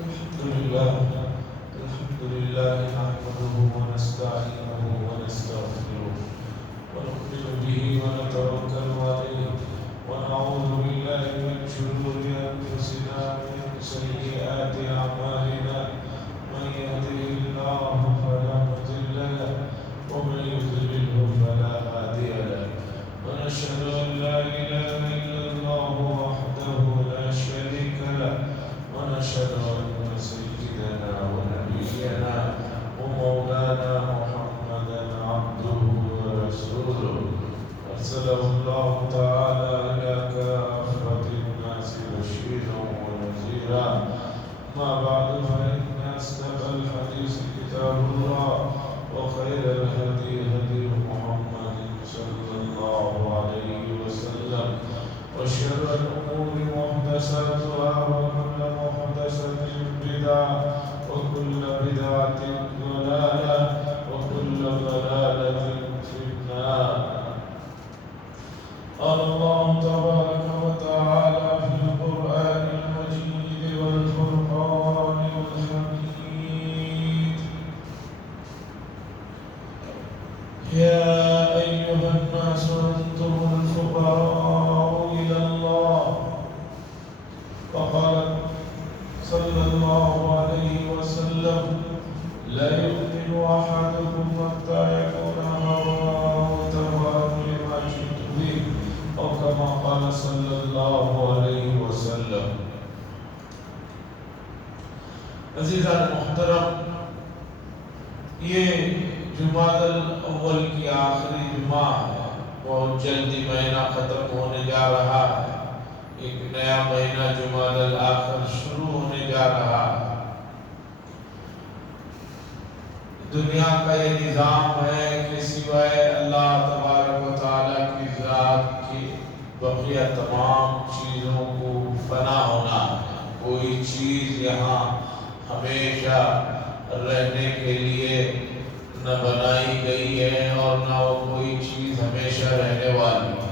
الحمد لله نحمده ونستعينه ونستغفره ونؤمن به ونتوكل عليه ونعوذ بالله من شرور أنفسنا ومن سيئات أعمالنا من يهده الله فلا مضل له ومن يضلله فلا هادي له ونشهد أن لا إله إلا الله وحده لا شريك له ونشهد أن سيدنا ونبينا ومولانا محمدا عبده ورسوله أرسله الله تعالى إلى كافة الناس بشيرا ونذيرا ما بعد فإن أصدق الحديث كتاب الله وخير الهدي هدي محمد صلى الله عليه وسلم وشر الأمور محدثاتها وكل محدثة بدعة وكل بدعة ضلالة وكل ضلالة في النار. قال الله تبارك وتعالى في القرآن المجيد والفرقان الحميد: يا أيها الناس أنتم الفقراء إلى الله. وقال صلى الله عليه وسلم: لا يؤمن أحدكم حتى يكون هواه تبعا لما جئت به، أو كما قال صلى الله عليه وسلم. عزیزان محترم، یہ جمادی الاول کی آخری جمعہ ہے، بہت جلدی مہینہ ختم ہونے جا رہا ہے، ایک نیا مہینہ جمادی الاخر شروع ہونے جا رہا ہے۔ دنیا کا یہ نظام ہے کہ سوائے اللہ تبارک و تعالیٰ کی ذات کی بقیہ تمام چیزوں کو فنا ہونا ہے۔ کوئی چیز یہاں ہمیشہ رہنے کے لیے نہ بنائی گئی ہے اور نہ وہ کوئی چیز ہمیشہ رہنے والی ہے۔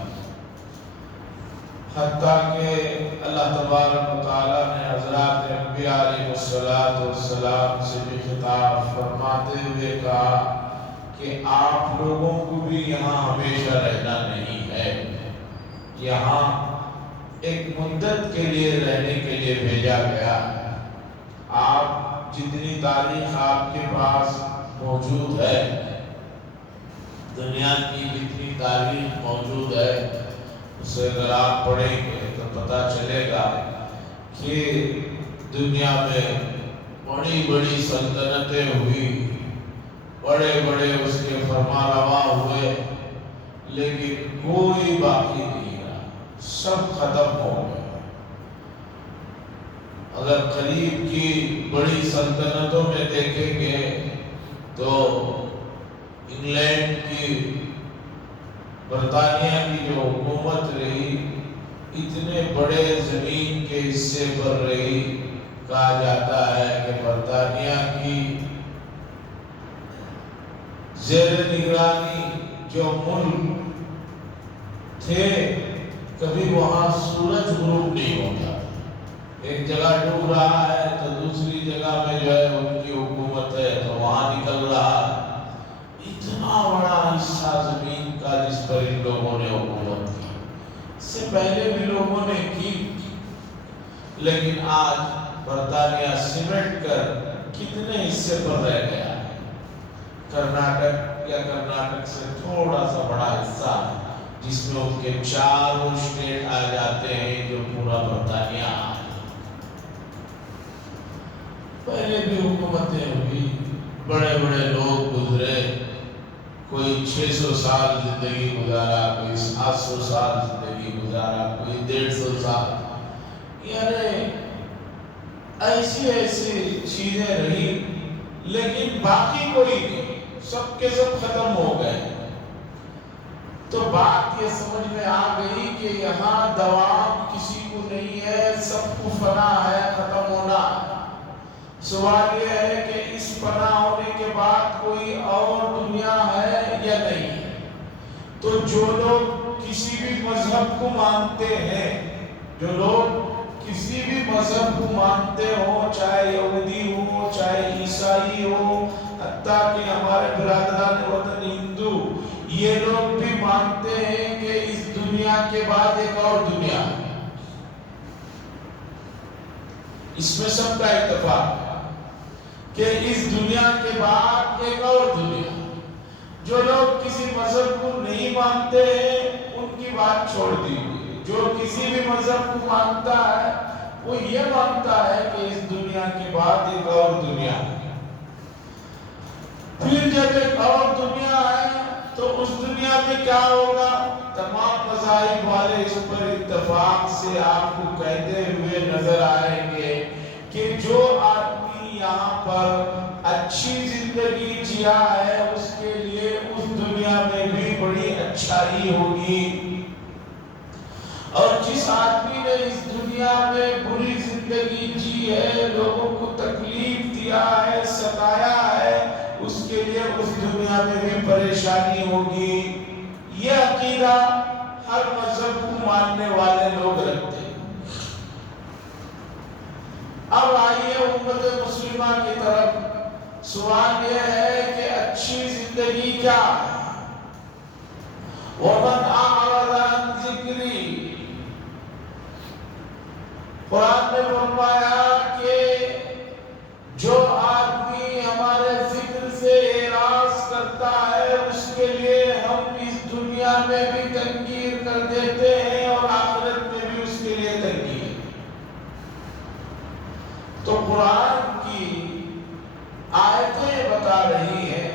حتیٰ کہ اللہ تبارک و تعالیٰ نے حضرات انبیاء علیہ السلام سے بھی خطاب فرماتے ہوئے کہا کہ آپ لوگوں کو بھی یہاں ہمیشہ رہنا نہیں ہے، یہاں ایک مدت کے لیے رہنے کے لیے بھیجا گیا ہے۔ آپ جتنی تاریخ آپ کے پاس موجود ہے، دنیا کی جتنی تاریخ موجود ہے، اسے اگر آپ پڑھیں گے تو پتہ چلے گا کہ دنیا میں بڑی بڑی سلطنتیں ہوئی، بڑے بڑے اس کے فرما روا ہوئے، لیکن کوئی باقی نہیں رہا، سب ختم ہو گئے۔ اگر قریب کی بڑی سلطنتوں میں دیکھیں گے تو انگلینڈ کی، برطانیہ کی جو حکومت رہی، اتنے بڑے زمین کے حصے پر رہی، کہا جاتا ہے کہ برطانیہ کی زیر نگرانی جو ملک تھے، کبھی وہاں سورج غروب نہیں ہوتا۔ ایک جگہ ڈوب رہا ہے تو دوسری جگہ میں جو ہے ان کی حکومت ہے تو وہاں نکل رہا ہے۔ اتنا بڑا حصہ زمین کا جس پر ان لوگوں نے حکومت کی، اس سے پہلے بھی لوگوں نے کی، لیکن آج برطانیہ سمٹ کر کتنے حصے پر رہ گیا ہے۔ کرناٹک یا کرناٹک سے تھوڑا سا بڑا حصہ ہے جس میں ان کے چاروں اسٹیٹ آ جاتے ہیں جو پورا برطانیہ ہے۔ پہلے بھی حکومتیں ہوئی، بڑے بڑے لوگ گزرے، کوئی 600 سال زندگی گزارا، کوئی 700 سال زندگی گزارا، کوئی 150 سال، یعنی ایسی ایسی چیزیں رہی، لیکن باقی کوئی نہیں، سب کے سب ختم ہو گئے۔ تو بات یہ سمجھ میں آ گئی کہ یہاں دوام کسی کو نہیں ہے، سب کو فنا ہے، ختم ہونا ہے۔ سوال یہ ہے کہ اس فنا ہونے کے بعد کوئی اور دنیا ہے یا نہیں؟ تو جو لوگ کسی بھی مذہب کو مانتے ہیں، جو لوگ کسی بھی مذہب کو مانتے ہو، چاہے یہودی ہو چاہے عیسائی ہو، حتیٰ کہ ہمارے برادران وطن ہندو، یہ لوگ بھی مانتے ہیں کہ اس دنیا کے بعد ایک اور دنیا ہے۔ اس میں سب کا اتفاق ہے کہ اس دنیا کے بعد ایک اور دنیا۔ جو لوگ کسی مذہب کو نہیں مانتے ہیں ان کی بات چھوڑ دیجیے، جو کسی بھی مذہب کو مانتا ہے وہ یہ مانتا ہے کہ اس دنیا کے بعد ایک اور دنیا ہے۔ پھر جب ایک اور دنیا ہے تو اس دنیا میں کیا ہوگا؟ تمام مذاہب والے اس پر اتفاق سے آپ کو کہتے ہوئے نظر آئیں گے کہ جو آدمی یہاں پر اچھی زندگی جیا ہے اس کے لیے اس دنیا میں بھی بڑی اچھائی ہوگی، اور جس آدمی نے اس دنیا میں بری زندگی جی ہے، لوگوں کو تکلیف دیا ہے، ستایا ہے، اس کے لیے اس دنیا میں بھی پریشانی ہوگی۔ یہ عقیدہ ہر مذہب کو ماننے والے لوگ رکھتے ہیں۔ اب آئیے امت مسلمہ کی طرف، سوال یہ ہے کہ اچھی زندگی کیا ہے؟ وَمَنْ أَعْرَضَ عَنْ ذِكْرِي، قرآن نے فرمایا کہ جو آدمی ہمارے ذکر سے اعراض کرتا ہے اس کے لیے ہم اس دنیا میں بھی تنقیر کر دیتے ہیں اور آخرت میں بھی اس کے لیے تنقیر۔ تو قرآن کی آیتیں بتا رہی ہیں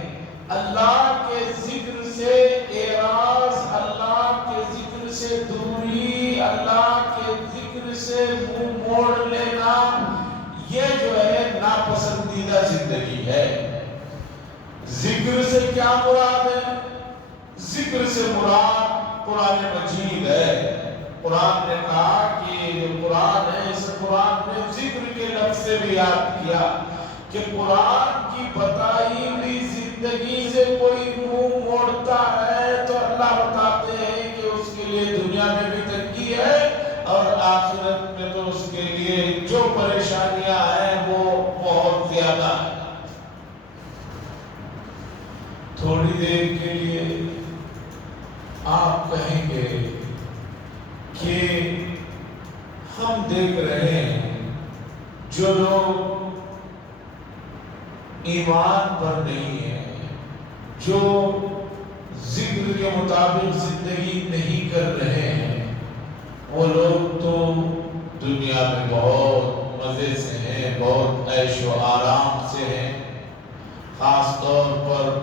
اللہ کے ذکر سے اعراض، اللہ کے ذکر سے دوری، اللہ کے ذکر سے منہ موڑ لینا، یہ جو ہے ناپسندیدہ زندگی ہے۔ ذکر سے کیا مراد ہے؟ ذکر سے مراد قرآن مجید ہے۔ قرآن نے کہا کہ جو قرآن ہے، اس قرآن نے ذکر کے لفظ سے بھی یاد کیا کہ قرآن کی بتائی ہوئی زندگی سے کوئی منہ موڑتا ہے تو اللہ بتاتے ہیں کہ اس کے لیے دنیا میں بھی تنگی ہے اور آخرت میں تو اس کے لیے جو پریشانیاں ہیں وہ بہت زیادہ ہیں۔ تھوڑی دیر کے لیے آپ کہیں گے کہ ہم دیکھ رہے ہیں جو لوگ ایمان پر نہیں ہیں، جو ذکر کے مطابق زندگی نہیں کر رہے ہیں، وہ لوگ تو دنیا میں بہت مزے سے ہیں، بہت عیش و آرام سے ہیں۔ خاص طور پر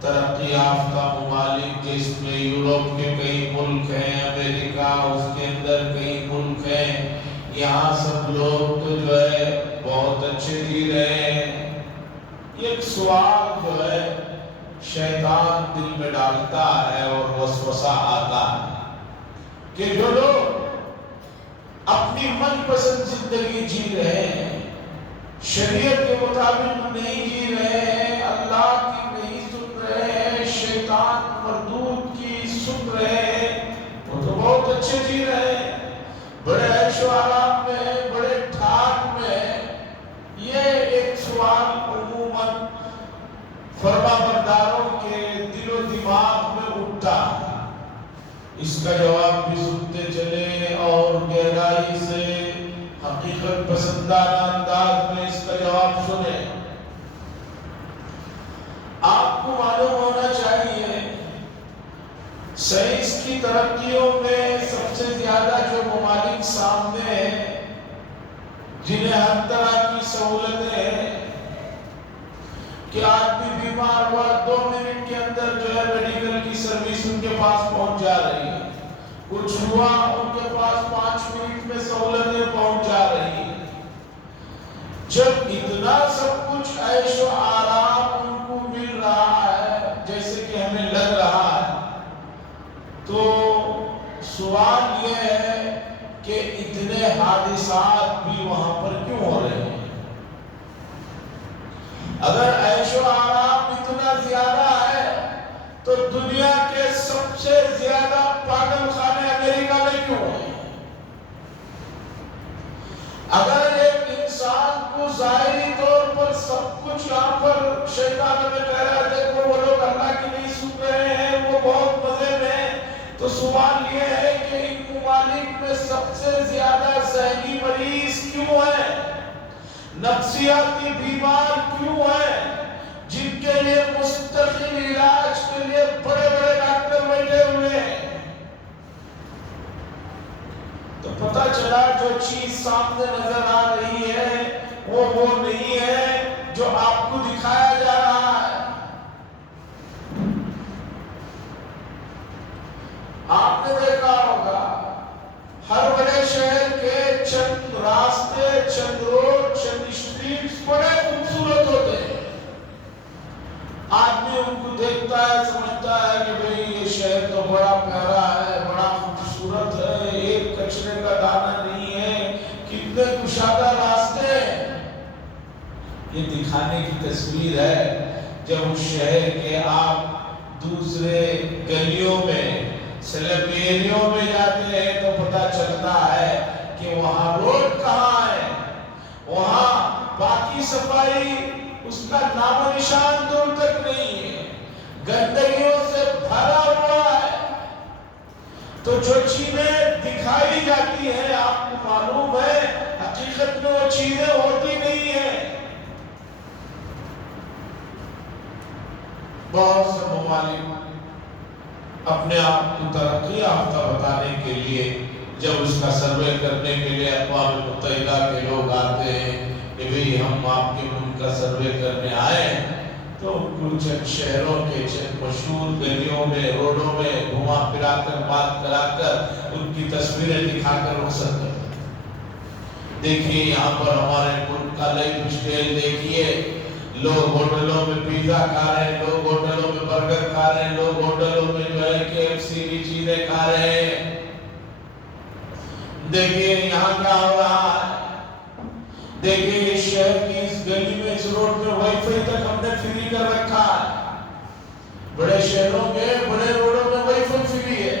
ترقی یافتہ ممالک جس میں یورپ کے کئی ملک ہیں، امریکہ اس کے اندر کئی ملک ہیں، یہاں سب لوگ تو جو ہے بہت اچھے جی رہے ہیں۔ ایک سوال جو ہے شیطان دل میں ڈالتا ہے اور وسوسہ آتا ہے کہ جو لوگ اپنی من پسند زندگی جی رہے ہیں، شریعت کے مطابق نہیں جی رہے ہیں، اللہ کی نہیں سن رہے ہیں، شیطان مردود کی سن رہے ہیں، وہ تو بہت اچھے جی رہے ہیں، بڑے عیش و آرام میں، بڑے ٹھاٹ میں۔ یہ ایک سوال عموماً فرما برداروں کے دل و دماغ میں اٹھتا ہے۔ اس کا جواب بھی سنتے چلے اور گہرائی سے حقیقت پسندانہ انداز میں اس کا جواب سنیں۔ آپ کو معلوم ہونا چاہیے سائنس کی ترقیوں میں سب سے زیادہ جو ممالک سامنے ہیں، جنہیں ہر طرح کی سہولتیں ہیں کہ آدمی بیمار ہوا 2 منٹ کے اندر جو ہے میڈیکل کی سروس ان کے پاس پہنچ جا رہی ہے، کچھ ہوا ان کے پاس 5 منٹ میں سہولتیں پہنچ جا رہی ہیں۔ جب اتنا سب کچھ عیش و آرام ان کو مل رہا ہے جیسے کہ ہمیں لگ رہا ہے، تو سوال یہ ہے کہ اتنے حادثات بھی وہاں پر کیوں ہو رہے ہیں؟ اگر عیش و آرام اتنا زیادہ ہے تو دنیا کے سب سے زیادہ پاگل خانے امریکہ میں کیوں ہیں؟ اگر ایک انسان کو ظاہری طور پر سب کچھ یہاں پر شیطان میں کہہ رہا ہے دیکھو وہ لوگ اللہ کی نہیں سن رہے ہیں، وہ بہت مزے میں ہیں، تو سوال یہ ہے کہ ان ممالک میں سب سے زیادہ ذہنی مریض کیوں ہیں، نفسیاتی بیمار کیوں ہیں، جن کے لیے مستقل علاج کے لیے بڑے بڑے ڈاکٹر بیٹھے ہوئے ہیں؟ تو پتہ چلا جو چیز سامنے نظر آ رہی ہے وہ نہیں ہے جو آپ کو دکھایا جا رہا ہے۔ آپ نے دیکھا ہوگا ہر بڑے شہر کے چند راستے، چند روڈ، چند اسٹریٹس بڑے خوبصورت ہوتے ہیں۔ آدمی ان کو دیکھتا ہے، سمجھتا ہے کہ بھئی یہ شہر تو بڑا پیارا ہے، بڑا خوبصورت ہے، ایک کچرے کا دانہ نہیں ہے، کتنے کشادہ راستے ہیں۔ یہ دکھانے کی تصویر ہے۔ جب اس شہر کے آپ دوسرے گلیوں میں، سلیب ایریوں میں جاتے ہیں تو پتہ چلتا ہے کہ وہاں روڈ کہاں ہے، وہاں پاکی صفائی اس کا نام و نشان دور تک نہیں ہے، گندگیوں سے بھرا ہوا ہے۔ تو جو چیزیں دکھائی جاتی ہیں آپ کو معلوم ہے حقیقت میں وہ چیزیں ہوتی نہیں ہیں۔ بہت سے ممالک اپنے آپ کو ترقی یافتہ بتانے کے لیے جب اس کا سروے کرنے کے لیے اقوام متحدہ کے لوگ آتے ہیں کہ بھئی ہم آپ کے ملک کا سروے کرنے آئے ہیں، تو کچھ شہروں کے چند مشہور گلیوں میں، روڈوں میں گھما پھرا کر، بات کرا کر، ان کی تصویریں دکھا کر رخصت کرتے ہیں۔ دیکھیے یہاں پر ہمارے ملک کا لائف اسٹائل دیکھیے، لوگ ہوٹلوں میں پیزا کھا رہے ہیں، لوگ ہوٹلوں میں برگر کھا رہے ہیں، لوگ ہوٹلوں میں جو ہے KFC کی چیزیں کھا رہے ہیں۔ دیکھیے یہاں کیا ہو رہا ہے، دیکھیے یہ شہر کی اس گلی میں، اس روڈ میں وائی فائی تک ہم نے فری کر رکھا ہے۔ بڑے شہروں کے بڑے روڈوں میں وائی فائی فری ہے۔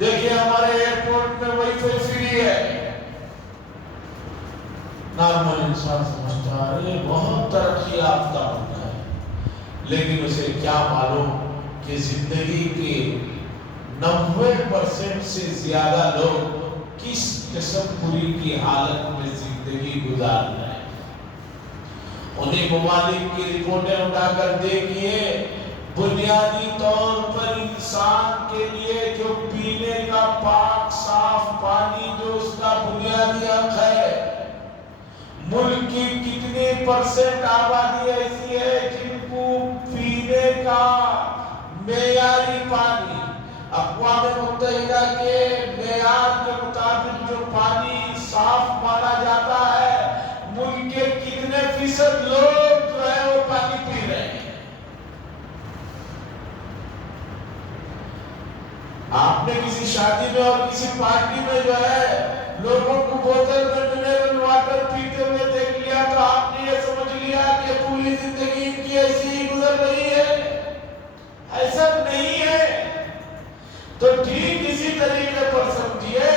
دیکھیے ہمارے ایئرپورٹ میں وائی فائی فری ہے۔ نارمل انسان سمجھتا ہے یہ بہت ترقی یافتہ ہوتا ہے، لیکن اسے کیا معلوم کہ زندگی کے 90% سے زیادہ لوگ کس قسم بری کی حالت میں زندگی گزار رہے ہیں۔ انہیں ممالک کی رپورٹیں اٹھا کر دیکھیے، بنیادی طور پر انسان کے لیے جو پینے کا پاک صاف پانی جو اس کا بنیادی حق ہے، ملک کی کتنی % آبادی ایسی ہے جن کو پینے کا معیاری پانی، اقوام متحدہ کے معیار کے مطابق جو پانی صاف مانا جاتا ہے، ملک کے کتنے فیصد لوگ جو ہے وہ پانی پی رہے ہیں؟ آپ نے کسی شادی میں اور کسی پارٹی میں جو ہے لوگوں کو بوتل میں منرل واٹر پیتے ہوئے دیکھ لیا تو آپ نے یہ سمجھ لیا کہ پوری زندگی ان کی ایسی ہی گزر رہی ہے؟ ایسا نہیں ہے۔ تو ٹھیک اسی طریقے پر سمجھیے،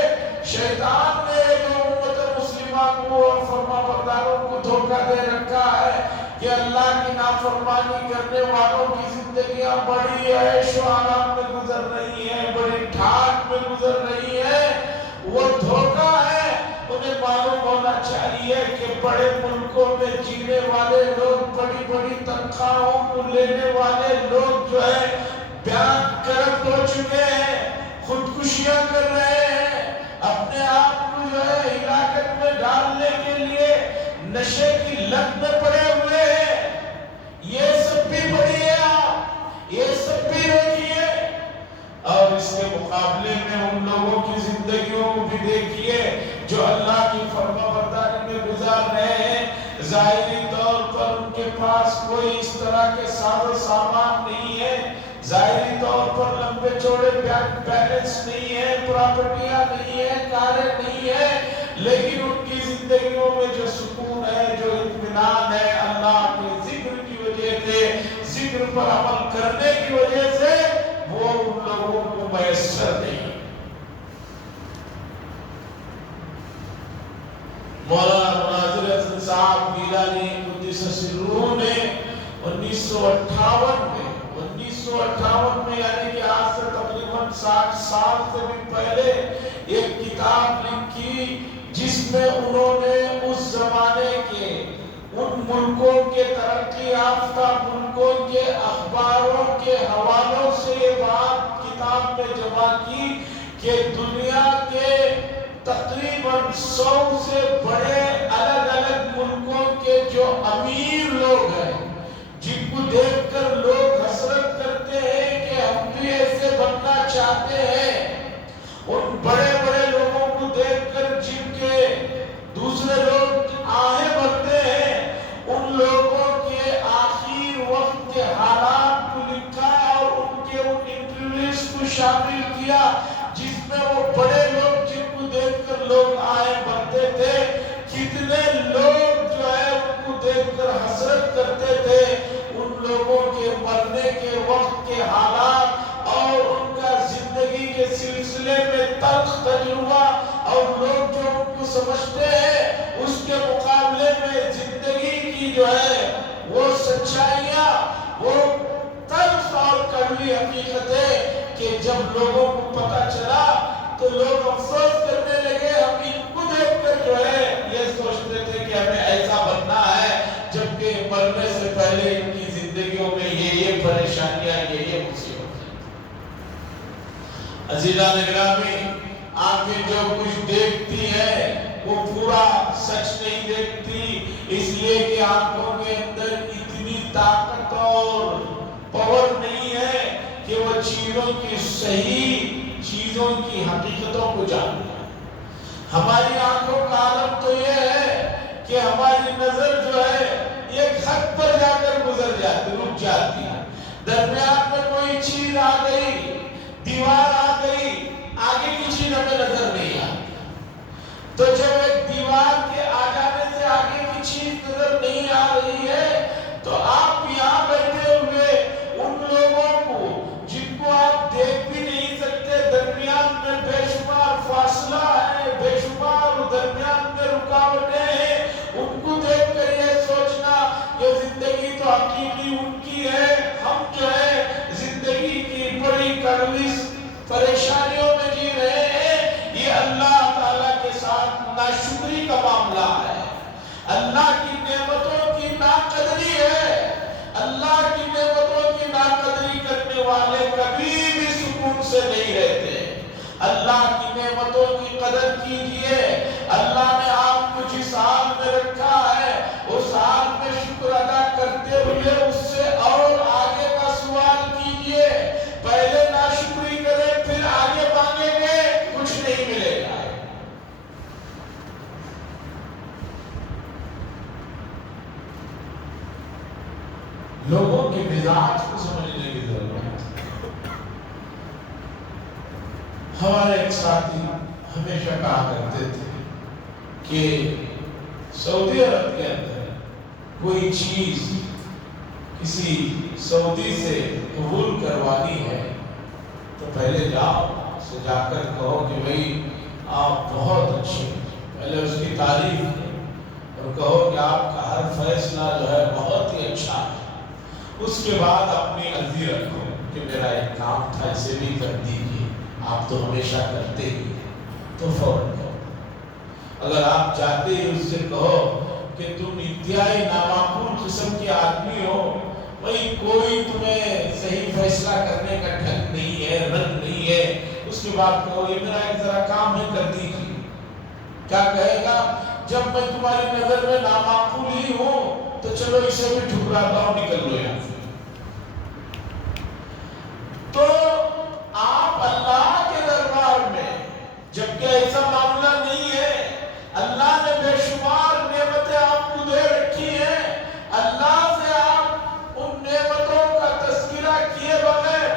شیطان نے جو امت مسلمہ کو اور فرما برداروں کو دھوکہ دے رکھا ہے کہ اللہ کی نافرمانی کرنے والوں کی زندگیاں بڑی عیش و آرام میں گزر رہی ہیں، بڑی ٹھاٹ میں گزر رہی ہیں، وہ دھوکہ ہے۔ انہیں معلوم ہونا چاہیے کہ بڑے ملکوں میں جینے والے لوگ، بڑی بڑی تنخواہوں کو لینے والے لوگ جو ہے بیان کرپٹ ہو چکے ہیں، خودکشیاں کر رہے ہیں، اپنے آپ کو جو ہے ہلاکت میں ڈالنے کے لیے نشے کی لت میں پڑے ہوئے ہیں۔ یہ سب بھی پڑھیے آپ، یہ سب بھی دیکھیے، اور اس کے مقابلے میں ان لوگوں کی زندگیوں کو بھی دیکھیے جو اللہ کی فرما برداری میں گزار رہے ہیں۔ ظاہری طور پر ان کے پاس کوئی اس طرح کے ساز و سامان نہیں ہے، ظاہری طور پر لمبے چوڑے بینک بیلنس نہیں ہے، پراپرٹیاں نہیں ہے، کاریں نہیں ہے، لیکن ان کی زندگیوں میں جو سکون ہے، جو اطمینان ہے، اللہ کے ذکر کی وجہ سے، ذکر پر عمل کرنے کی وجہ سے، وہ ان لوگوں کو میسر نہیں۔ مولانا مناظر حسن صاحب گیلانی قدس سرہ نے 1958 میں یعنی کہ آج سے تقریباً 60 سال سے بھی پہلے ایک کتاب لکھی جس میں انہوں نے اس زمانے کے ان ملکوں کے ترقی یافتہ ملکوں کے اخباروں کے حوالوں سے یہ بات کتاب میں جمع کی کہ دنیا کے تقریباً 100 سے بڑے الگ الگ ملکوں کے جو امیر لوگ ہیں جن کو دیکھ کر لوگ حسرت کرتے ہیں کہ ہم بھی ایسے بننا چاہتے ہیں، ان بڑے بڑے لوگوں کو دیکھ کر جن کے دوسرے لوگ آہیں بھرتے ہیں، ان لوگوں کے آخر وقت کے حالات کو لکھا اور ان کے ان انٹرویوز کو شامل کیا جس میں وہ بڑے لوگ جن کو دیکھ کر لوگ آہیں بھرتے تھے، کتنے لوگ جو ہے ان کو دیکھ کر حسرت کرتے تھے، ان لوگوں کے مرنے کے وقت کے حالات اور ان کا زندگی کے سلسلے میں تلخ تجربہ اور لوگ جو ان کو سمجھتے ہیں اس کے مقابلے میں زندگی کی جو ہے وہ سچائیاں، وہ تلخ اور کڑوی حقیقتیں کہ جب لوگوں کو پتہ چلا تو لوگ افسوس کرنے لگے، ہم ان کو دیکھ کر جو ہے یہ سوچتے تھے کہ ہمیں ایسا بننا ہے، جبکہ مرنے سے پہلے ان کی زندگیوں میں یہ پریشانیاں یہ مصیبتیں۔ عزیزان گرامی، آنکھیں جو کچھ دیکھتی ہیں وہ پورا سچ نہیں دیکھتی، اس لیے کہ آنکھوں کے اندر اتنی طاقت اور پاور نہیں ہے کہ وہ چیزوں کی صحیح چیزوں کی حقیقتوں کو جان لیں۔ ہماری آنکھوں کا عالم تو یہ ہے کہ ہماری نظر جو ہے ایک حد پر جا کر گزر جاتی، رک جاتی ہے، درمیان میں کوئی چیز آ گئی، دیوار آ گئی، آگے کی چیز ہمیں نظر نہیں آتی۔ تو جب ایک دیوار کے آ جانے سے آگے کی چیز نظر نہیں آ رہی ہے تو آپ یہاں بیٹھے ہوئے ان لوگوں کو جن کو آپ دیکھ بھی نہیں سکتے، درمیان میں بے شمار فاصلہ ہے، بے شمار درمیان میں رکاوٹیں ہیں، ان کو دیکھ کر یہ سوچنا کہ زندگی تو حقیقی ان کی ہے، ہم جو ہے زندگی کی بڑی کڑوی پریشانیوں میں جی رہے ہیں، یہ اللہ تعالیٰ کے ساتھ ناشکری کا معاملہ ہے، اللہ کی نعمتوں کی ناقدری ہے۔ اللہ کی نعمتوں کی ناقدری کرنے والے کبھی بھی سکون سے نہیں رہتے۔ اللہ کی نعمتوں کی قدر کیجئے، اللہ نے آپ کو جس حال میں رکھا ہے اس حال میں شکر ادا کرتے ہوئے اس سے اور آگے کا سوال کیجئے۔ پہلے ناشکری کریں پھر آگے مانگیں گے کچھ نہیں ملے گا۔ لوگوں کے مزاج کو سمجھنے کی ضرورت ہے۔ ہمارے ایک ساتھی ہمیشہ کہا کرتے تھے کہ سعودی عرب کے اندر کوئی چیز کسی سعودی سے قبول کروانی ہے تو پہلے جاؤ سے جا کر کہو کہ بھئی آپ بہت اچھے، پہلے اس کی تعریف کرو اور کہو کہ آپ کا ہر فیصلہ جو ہے بہت ہی اچھا ہے، اس کے بعد اپنی عرضی رکھو کہ میرا ایک کام تھا اسے بھی کر دیجیے، آپ تو ہمیشہ کرتے ہی تو فوراً کہو۔ اگر آپ چاہتے ہی اس سے کہو کہ تم انتہائی نامعقول قسم کے آدمی ہو، بھئی کوئی تمہیں صحیح فیصلہ کرنے کا ڈھنگ نہیں ہے، رنگ نہیں ہے، اس کے بعد کہو یہ میرا ایک ذرا کام ہے کر دیجیے، کیا کہے گا؟ جب میں تمہاری نظر میں نامعقول ہی ہوں تو چلو اسے بھی ٹھکراتا ہوں، نکل لو یہاں سے۔ تو آپ اللہ کے دربار میں جبکہ ایسا معاملہ نہیں ہے، اللہ نے بے شمار نعمتیں آپ کو دے رکھی ہیں، اللہ سے آپ ان نعمتوں کا تذکرہ کیے بغیر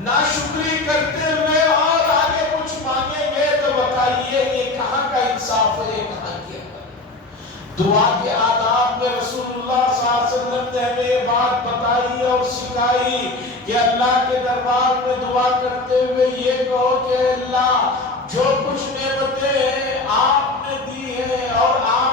ناشکری کرتے ہوئے اور آگے کچھ مانگیں گے تو بتائیے یہ کہاں کا انصاف ہے، یہ کہاں کیا ہے؟ دعا کے آداب میں رسول اللہ صلی اللہ علیہ وسلم نے ہمیں یہ بات بتائی اور سکھائی کہ اللہ کے دربار میں دعا کرتے ہوئے یہ کہو کہ اللہ جو کچھ نعمتیں آپ نے دی ہیں اور آپ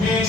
20,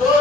2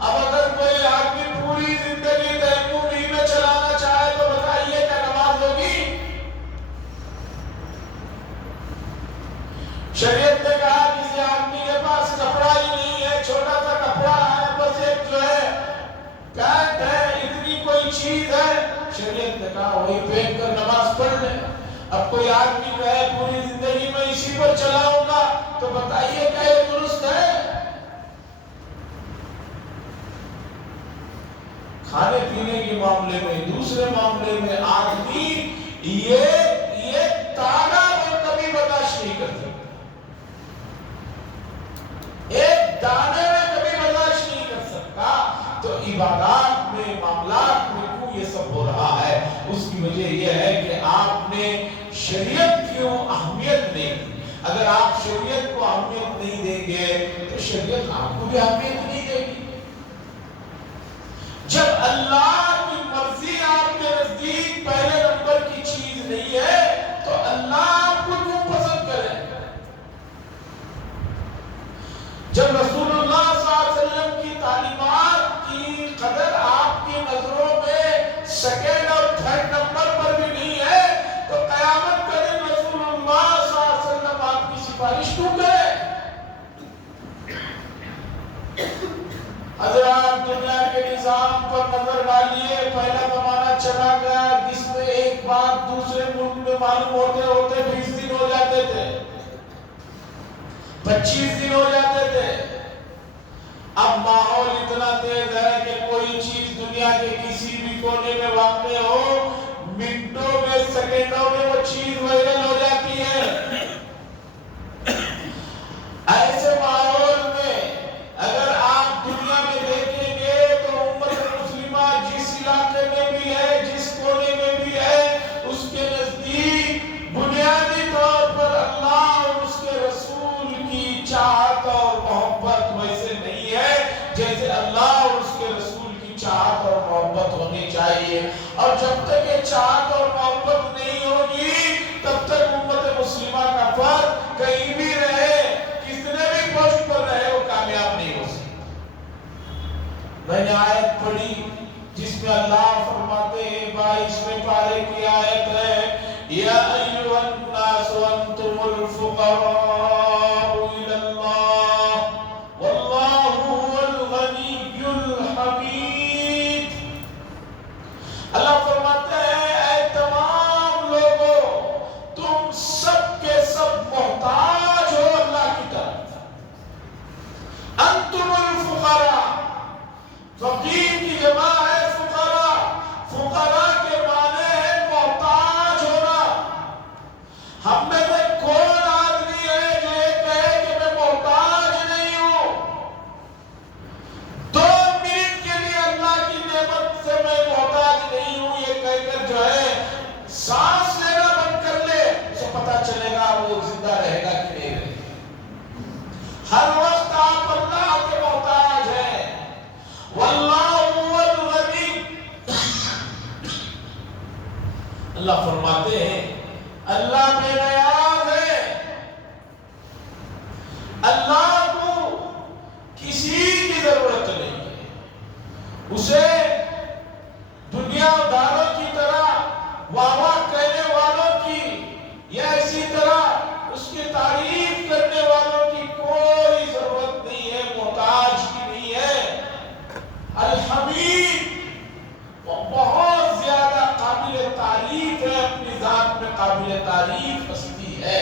اب اگر کوئی آدمی پوری زندگی تیمم ہی میں چلانا چاہے تو بتائیے کیا نماز ہوگی؟ شریعت نے کہا کسی آدمی کے پاس کپڑا ہی نہیں ہے، چھوٹا سا کپڑا ہے، بس ایک جو ہے پینٹ ہے، اتنی کوئی چیز ہے، شریعت نے کہا وہی پہن کر نماز پڑھ لے۔ اب کوئی آدمی کہے پوری زندگی میں اسی پر چلاؤں گا تو بتائیے کیا یہ درست ہے؟ کھانے پینے کے معاملے میں، دوسرے معاملے میں آدمی یہ تانا وہ کبھی برداشت نہیں کر سکتا، ایک دانے میں کبھی برداشت نہیں کر سکتا۔ تو عبادات میں، معاملات میں کیوں یہ سب ہو رہا ہے؟ اس کی وجہ یہ ہے کہ آپ نے شریعت کیوں اہمیت نہیں دی۔ اگر آپ شریعت کو اہمیت نہیں دیں گے تو شریعت آپ کو بھی اہمیت نہیں دے گی۔ جب اللہ کی مرضی آپ کے نزدیک پہلے نمبر کی چیز نہیں ہے تو اللہ آپ کو کیوں پسند کرے؟ جب رسول اللہ صلی اللہ علیہ وسلم کی تعلیمات کی قدر آپ کی نظروں میں سیکنڈ اور تھرڈ نمبر پر بھی نہیں ہے تو قیامت کے دن رسول اللہ صلی اللہ علیہ وسلم آپ کی سفارش کیوں کرے؟ حضرات دنیا کے نظام پر نظر ڈالیے، پہلا زمانہ چلا گیا جس میں ایک بات دوسرے ملک میں معلوم ہوتے ہوتے 20 دن ہو جاتے تھے، 25 دن ہو جاتے تھے۔ اب ماحول اتنا تیز ہے کہ کوئی چیز دنیا کے کسی بھی کونے میں واقع ہو، منٹوں میں، سیکنڈوں میں وہ چیز وائرل ہو جاتی ہے۔ ایسے ماحول میں اگر آپ دنیا میں دیکھیں گے تو امت مسلمہ جس علاقے میں بھی ہے، جس کونے میں بھی ہے، اس کے نزدیک بنیادی طور پر اللہ اور اس کے رسول کی چاہت اور محبت ویسے نہیں ہے جیسے اللہ اور اس کے رسول کی چاہت اور محبت ہونی چاہیے۔ اور جب تک یہ چاہت اور محبت نہیں ہوگی تب تک امت مسلمہ کا فرد کہیں بھی رہے، کتنے بھی پوسٹ پر رہے، وہ کامیاب نہیں ہو سکتا۔ میں نے آیت پڑھی جس میں اللہ فرماتے ہیں، 22ویں پارے کی آیت ہے، یا ایھا الناس انتم الفقراء الی اللہ واللہ هو الغنی الحمید۔ اللہ فرماتے ہیں اے تمام لوگوں، تم سب کے سب محتاج ہو اللہ کی طرف۔ انتم الفقراء، فقیر کی جمع ہے فقراء، فقراء کے معنی ہے محتاج ہونا۔ ہم میں سے کون آدمی ہے جو یہ کہے کہ میں محتاج نہیں ہوں؟ 2 منٹ کے لیے اللہ کی نعمت سے میں محتاج نہیں ہوں یہ کہہ کر جو ہے سانس لینا بند کر لے، اسے پتا چلے گا وہ زندہ رہے گا کہ نہیں رہے گا۔ ہر وقت آپ اللہ کے محتاج ہیں۔ واللہ هو الغنی، اللہ فرماتے ہیں اللہ بے نیاز ہے، اللہ کو کسی کی ضرورت نہیں ہے، اسے دنیا داروں کی طرح، واہ واہ کہنے والوں کی یا اسی طرح اس کی تعریف کرنے والوں کی کوئی ضرورت نہیں ہے، محتاج کی نہیں ہے۔ الحمید، وہ بہت زیادہ قابل تعریف ہے، اپنی ذات میں قابل تعریف ہستی ہے۔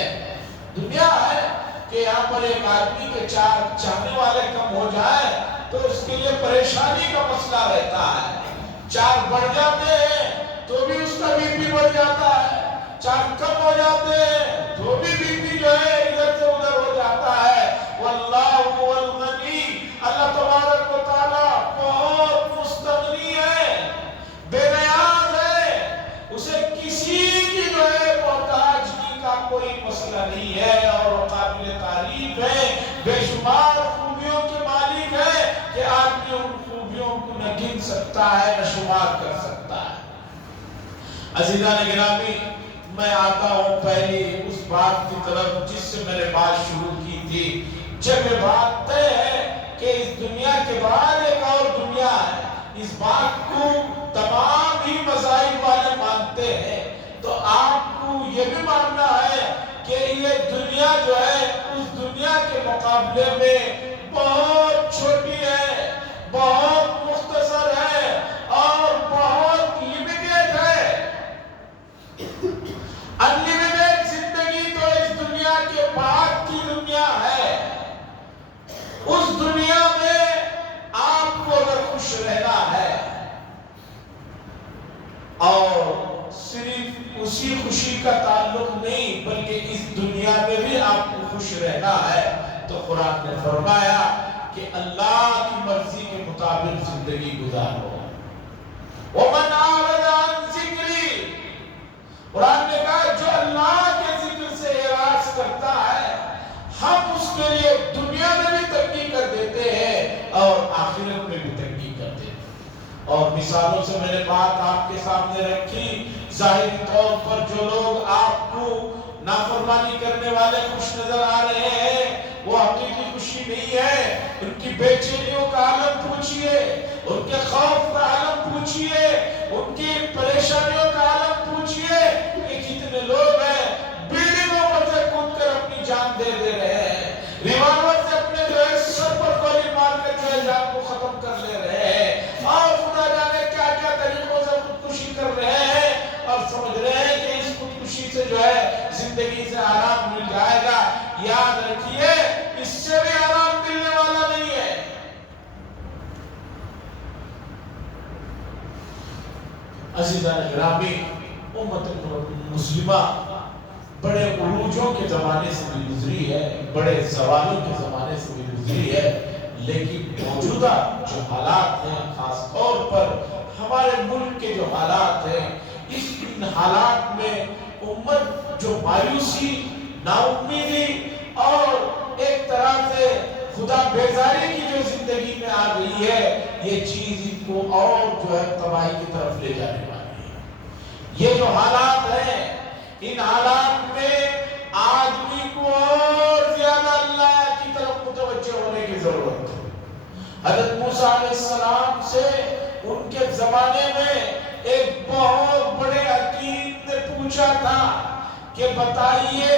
دنیا ہے کہ یہاں پر ایک آدمی کے 4 چاہنے والے کم ہو جائے تو اس کے لیے پریشانی کا مسئلہ رہتا ہے۔ 4 بڑھ جاتے ہیں تو بھی اس کا بی پی بڑھ جاتا ہے، 4 کم ہو جاتے ہیں تو بھی بی پی جو ہے ادھر سے ادھر ہو جاتا ہے۔ واللہ هو الغنی، اللہ تبارک و تعالی بہت مستغنی ہے، بے نیاز ہے، اسے کسی کی جو ہے محتاجگی کا کوئی مسئلہ نہیں ہے، اور وہ قابل تعریف ہے، بے شمار خوبیوں کے مالک ہے کہ آدمی ان خوبیوں کو نہ گن سکتا ہے نہ شمار کر سکتا ہے۔ عزیزان گرامی، میں آتا ہوں پہلی اس بات کی طرف جس سے میں نے بات شروع کی تھی۔ جب یہ بات طے ہے کہ اس دنیا کے بعد ایک اور دنیا جو ہے اس دنیا کے مقابلے میں بہت چھوٹی ہے، بہت مختصر ہے اور بہت لمیٹڈ ہے۔ انلمیٹڈ زندگی تو اس دنیا کے بعد کی دنیا ہے۔ اس دنیا میں آپ کو اگر خوش رہنا ہے اور صرف اسی خوشی کا تعلق نہیں بلکہ اس دنیا میں بھی آپ کو خوش رہنا ہے تو قرآن نے فرمایا کہ اللہ کی مرضی کے مطابق زندگی گزارو۔ وَمَنْ أَعْرَضَ عَنْ ذِكْرِي، قرآن نے کہا جو اللہ کے ذکر سے اعراض کرتا ہے ہم اس کے لیے دنیا میں بھی تنگی کر دیتے ہیں اور آخرت میں بھی تنگی کرتے ہیں۔ اور مثالوں سے میں نے بات آپ کے سامنے رکھی، ظاہری طور پر جو لوگ آپ کو نافرمانی کرنے والے خوش نظر آ رہے ہیں وہ حقیقی خوشی نہیں ہے۔ ان کی بے چینیوں کا عالم پوچھئے، ان کے خوف کا عالم پوچھئے، ان کی پریشانیوں کا عالم پوچھئے کہ کتنے لوگ ہیں بلڈنگوں پر سے کود کر اپنی جان دے رہے ہیں، ریوالور سے اپنے جو ہے سر پر گولی مار کر جو ہے جان کو ختم کر لے رہے ہیں اور خدا جانے کیا کیا طریقوں سے خودکشی کر رہے ہیں اور سمجھ رہے ہیں کہ اس خودکشی سے جو ہے زندگی سے آرام مل جائے گا۔ یاد رکھیے اس سے بھی آرام ملنے والا نہیں ہے۔ عزیزان گرامی، امت مسلمہ بڑے عروجوں کے زمانے سے بھی گزری ہے، بڑے زوالوں کے زمانے سے بھی گزری ہے، لیکن موجودہ جو حالات ہیں خاص طور پر ہمارے ملک کے جو حالات ہیں ان حالات میں امت جو مایوسی، ناامیدی اور ایک طرح سے خدا بیزاری کی جو زندگی میں آ گئی ہے یہ چیز ان کو اور جو ہے تباہی کی طرف لے جانے والی ہے۔ یہ جو حالات ہیں ان حالات میں آدمی کو اور زیادہ اللہ کی طرف متوجہ ہونے کی ضرورت ہے۔ حضرت موسیٰ علیہ السلام سے ان کے زمانے میں ایک بہت بڑے حکیم نے پوچھا تھا کہ بتائیے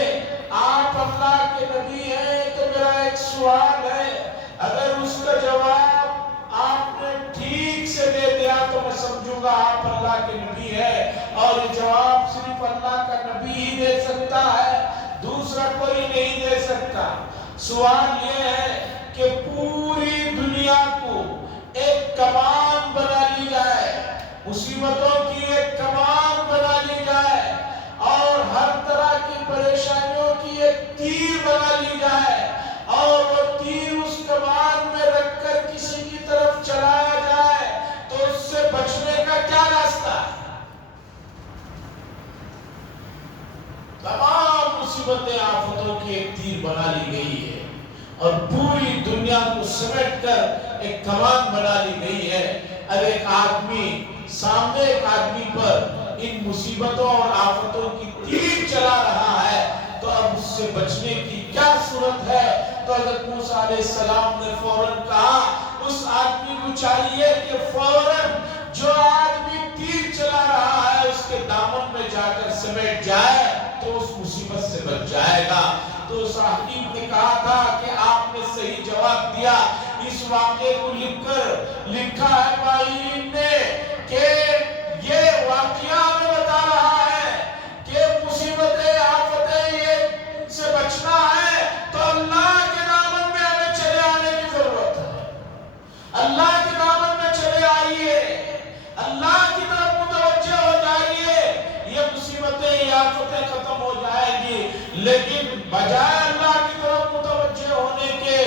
آپ اللہ کے نبی ہیں تو میرا ایک سوال ہے، اگر اس کا جواب آپ نے ٹھیک سے دے دیا تو میں سمجھوں گا آپ اللہ کے نبی ہیں اور یہ جواب صرف اللہ کا نبی ہی دے سکتا ہے، دوسرا کوئی نہیں دے سکتا۔ سوال یہ ہے کہ پوری دنیا کو ایک کمان بنا لی جائے، مصیبتوں کی ایک کمان بنا لی جائے اور ہر طرح کی پریشانیوں کی ایک تیر بنا لی جائے اور وہ تیر اس کمان میں رکھ کر کسی کی طرف چلایا جائے تو اس سے بچنے کا کیا راستہ ہے؟ تمام مصیبتیں آفتوں کی ایک تیر بنا لی گئی ہے اور پوری دنیا کو سمیٹ کر ایک کمان بنا لی گئی ہے۔ اب ایک آدمی سامنے ایک آدمی پر ان مصیبتوں اور آفتوں کی تیر چلا رہا ہے تو اب اس سے بچنے کی کیا صورت ہے؟ تو حضرت موسیٰ علیہ السلام نے فوراً کہا اس آدمی کو چاہیے کہ فوراً جو آدمی تیر چلا رہا ہے اس کے دامن میں جا کر سمیٹ جائے تو اس مصیبت سے بچ جائے گا۔ تو اس حکیم نے کہا تھا کہ آپ نے صحیح جواب دیا۔ اس واقعے کو لکھا ہے ماہرین نے کہ یہ واقعہ ہمیں بتا رہا ہے کہ مصیبتیں آفتیں یہ ان سے بچنا ہے تو اللہ کے دامن میں ہمیں چلے آنے کی ضرورت ہے۔ اللہ کے دامن میں چلے آئیے، اللہ کی طرف متوجہ ہو جائیے، یہ مصیبتیں یہ آفتیں ختم ہو جائے گی۔ لیکن بجائے اللہ کی طرف متوجہ ہونے کے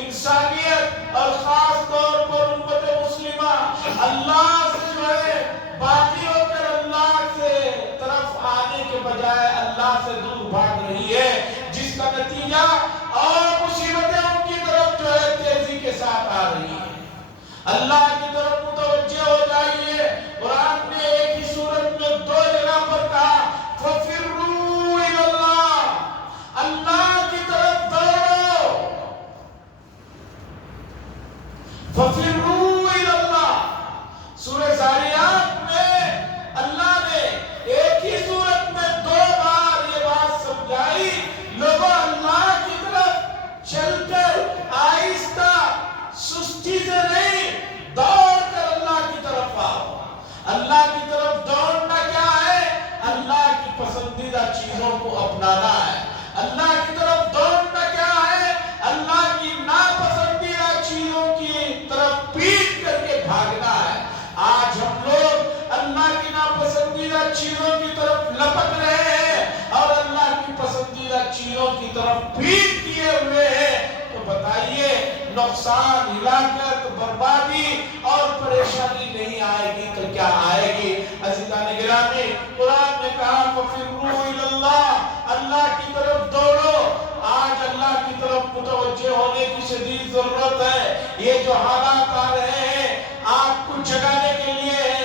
انسانیت اور خاص طور پر امت مسلمہ اللہ سے جو ہے باقی ہو کر اللہ سے طرف آنے کے بجائے اللہ سے دور بھاگ رہی ہے، جس کا نتیجہ اور مصیبتیں ان کی طرف جو ہے تیزی کے ساتھ آ رہی ہیں۔ اللہ کی طرف متوجہ ہو جائیے۔ قرآن نے ایک ہی سورت میں دو جگہ پر کہا فَفِرُّوا إِلَى اللَّهِ، اللہ کی طرف دوڑو۔ فَفِرُّوا إِلَى اللَّهِ، سورہ زاریات میں اللہ نے ایک ہی سورت میں دو بار یہ بات سمجھائی، لوگوں اللہ نقصان، ہلاکت، بربادی اور پریشانی نہیں آئے گی تو کیا آئے گی؟ عزیزان گرامی، قرآن نے کہا فَفِرُّوا إِلَى اللَّهِ، اللہ کی طرف دوڑو۔ آج اللہ کی طرف متوجہ ہونے کی شدید ضرورت ہے۔ یہ جو حالات آ رہے ہیں آپ کو جگانے کے لیے